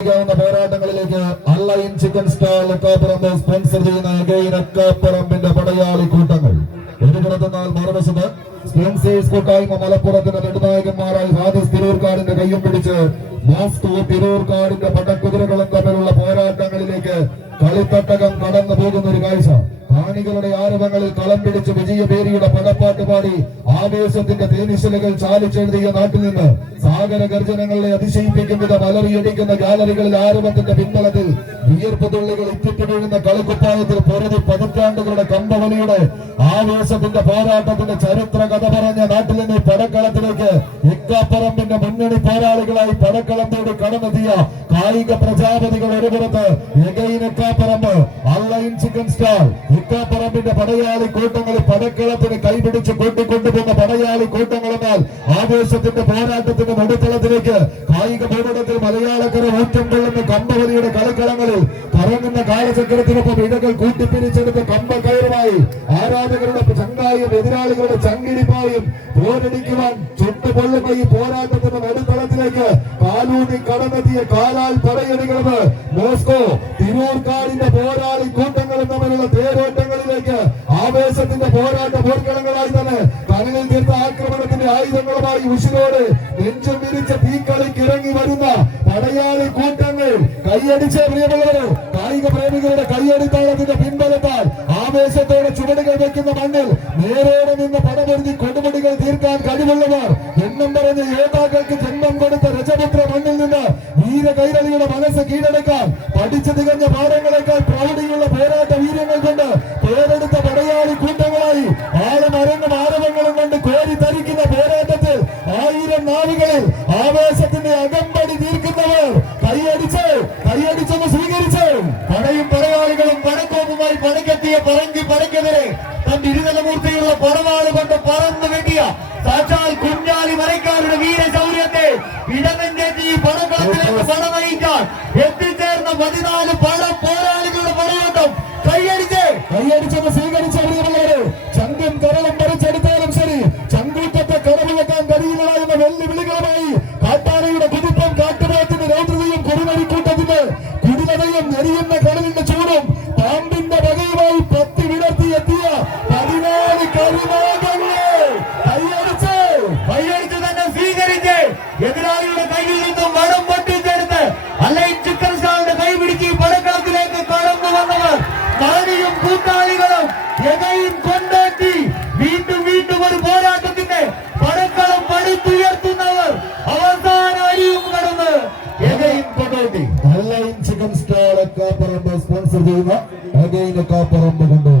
ാവുന്ന പോരാട്ടങ്ങളിലേക്ക് അള്ളൈൻ chicken stall Ekkaparamba sponsor ചെയ്യുന്ന അഗൈൻ അക്കാപ്പുറമ്പിന്റെ പടയാളി കൂട്ടങ്ങൾ. ഒരു മറുവശത്ത് സ്പോൺസേഴ്സ് കൂട്ടായ്മ മലപ്പുറത്തിന്റെ നെടുനായകന്മാരായി ഹാദിസ് തിരൂർക്കാടിന്റെ കയ്യും പിടിച്ച് തിരൂർക്കാടിന്റെ പടക്കുതിരകളും തമ്മിലുള്ള പോരാട്ടങ്ങളിലേക്ക് കളിത്തട്ടകം കടന്നു പോകുന്ന ഒരു കാഴ്ച. കാണികളുടെ ആരവങ്ങളിൽ കളം പിടിച്ച് വിജയപേരിയുടെ പടപ്പാട്ട് പാടി ആവേശത്തിന്റെ തേനിശലുകൾ ചാലിച്ചെഴുതിയ നാട്ടിൽ നിന്ന് സാഗര ഗർജനങ്ങളെ അതിശയിപ്പിക്കും വിധം അലറിയടിക്കുന്ന ഗാലറികളിൽ ആരവത്തിന്റെ പിൻബലത്തിൽ വിയർപ്പ് തുള്ളികൾ വീഴുന്ന കളിക്കുപ്പായത്തിൽ പൊരുതി പതിറ്റാണ്ടുകളുടെ കമ്പവലിയുടെ ആവേശത്തിന്റെ പോരാട്ടത്തിന്റെ ചരിത്ര കഥ പറഞ്ഞ നാട്ടിൽ നിന്ന് പടക്കളത്തിലേക്ക് ഇക്കാപ്പറമ്പിന്റെ മുന്നണി പോരാളികളായി പടക്കളം തേടി കടന്നെത്തിയ കായിക പ്രജാപതികൾ ഒരു പുറത്ത് എഗൈൻ ഇക്കാപ്പറമ്പ് അള്ളൈൻ ചിക്കൻ സ്റ്റാൾ ഇക്കാപ്പറമ്പിന്റെ പടയാളി കൂട്ടങ്ങൾ പടക്കളത്തിന് കൈപിടിച്ച് കൂട്ടിക്കൊണ്ടുപോകുന്ന പടയാളി കൂട്ടങ്ങളെന്നാൽ ആവേശത്തിന്റെ പോരാട്ടത്തിന്റെ നടുത്തളത്തിലേക്ക് കായിക ഭൂപടത്തിൽ മലയാളക്കര ഊറ്റം കൊള്ളുന്ന കമ്പവലിയുടെ കളിക്കളങ്ങളിൽ കറങ്ങുന്ന കാലചക്രത്തിനൊപ്പം ഇടകൾ കൂട്ടിപ്പിരിച്ചെടുത്ത കമ്പ കയറുമായി ആരാധകരുടെ ചങ്കായും എതിരാളികളുടെ ചങ്കിടിപ്പായും പോരടിക്കുവാൻ ചുട്ടുപൊള്ളുന്ന ഈ പോരാട്ടത്തിന്റെ നടുത്തളത്തിലേക്ക് കാലൂന്നി കടന്നെത്തിയ കാലാൽ പടയണികളത് മോസ്കോ തിരൂർക്കാടിന്റെ പോരാളി കൂട്ടങ്ങളും തമ്മിലുള്ള തേരോട്ടങ്ങളിലേക്ക് ആവേശത്തിന്റെ പോരാട്ട പോർക്കളങ്ങളായി തന്നെ കനലിൽ തീർത്ത ആക്രമണത്തിന്റെ ആയുധങ്ങളുമായി ഉശിരോട് നെഞ്ചും വിരിച്ച തീക്കളിക്ക് ഇറങ്ങി വരുന്ന പടയാളി കൂട്ടങ്ങൾ. കൈയടിച്ച പ്രിയമുള്ളവരെ കായിക പ്രേമികളുടെ കൈയടിത്താളത്തിന്റെ പിൻബലത്താൽ ആവേശത്തോടെ ചുവടുകൾ വെക്കുന്ന മണ്ണിൽ നേരോടെ നിന്ന് പടപൊരുതി കൊടുമുടികൾ തീർക്കാൻ കഴിവുള്ളവർ. എണ്ണം പറഞ്ഞ യോദ്ധാക്കൾക്ക് ജന്മം കൊടുത്ത രജപുത്ര മണ്ണിൽ നിന്ന് വീര കൈരളിയുടെ മനസ്സ് കീഴടക്കാൻ പഠിച്ചു തികഞ്ഞ പാഠങ്ങളെക്കാൾ പടയാളി കൂട്ടങ്ങളായി ആളും അരങ്ങും ആരവങ്ങളും കൊണ്ട് കോരി തരിക്കുന്ന പോരാട്ടത്തിൽ ആയിരം നാവികളിൽ ആവേശത്തിന്റെ അകമ്പടി തീർക്കുന്നവർ കൈയടിച്ച് കൈയടിച്ചൊന്ന് സ്വീകരിച്ച് പടയും പടയാളികളും പടക്കോപ്പുമായി പടക്കെത്തിയ പറങ്കി പടക്കെതിരെ തന്റെ ഇരുതലമൂർത്തിയുള്ള പടവാൾ കൊണ്ട് പറന്നു വെട്ടിയ സാക്ഷാൽ കുഞ്ഞാലി മരക്കാരുടെ വീരശൗര്യത്തെ ഇടനെഞ്ചേറ്റി ഈ പടക്കളത്തിലേക്ക് പടനയിക്കാൻ എത്തിച്ചേർന്ന പതിനാല് പട പോരാളികളുടെ പടയോട്ടം കൈയടിച്ച് കൈയടിച്ചെന്ന് സ്വീകരിച്ച കഴിയില്ല എന്ന വെല്ലുവിളികളുമായി കാട്ടാനയുടെ കുതിപ്പം കാട്ടുപോത്തിന്റെ രൗദ്രതയും കുറുനരിക്കൂട്ടത്തിന്റെ കുടിലതയും നെരിയുന്ന കടലിന്റെ ചൂടും പാമ്പിന്റെ വകയുമായി എകയും കൊണ്ടോട്ടി ചിക്കൻ സ്റ്റാൾ കാപ്പറമ്പ് സ്പോൺസർ ചെയ്യുന്ന അഗൈന കാപ്പറമ്പ് കൊണ്ട്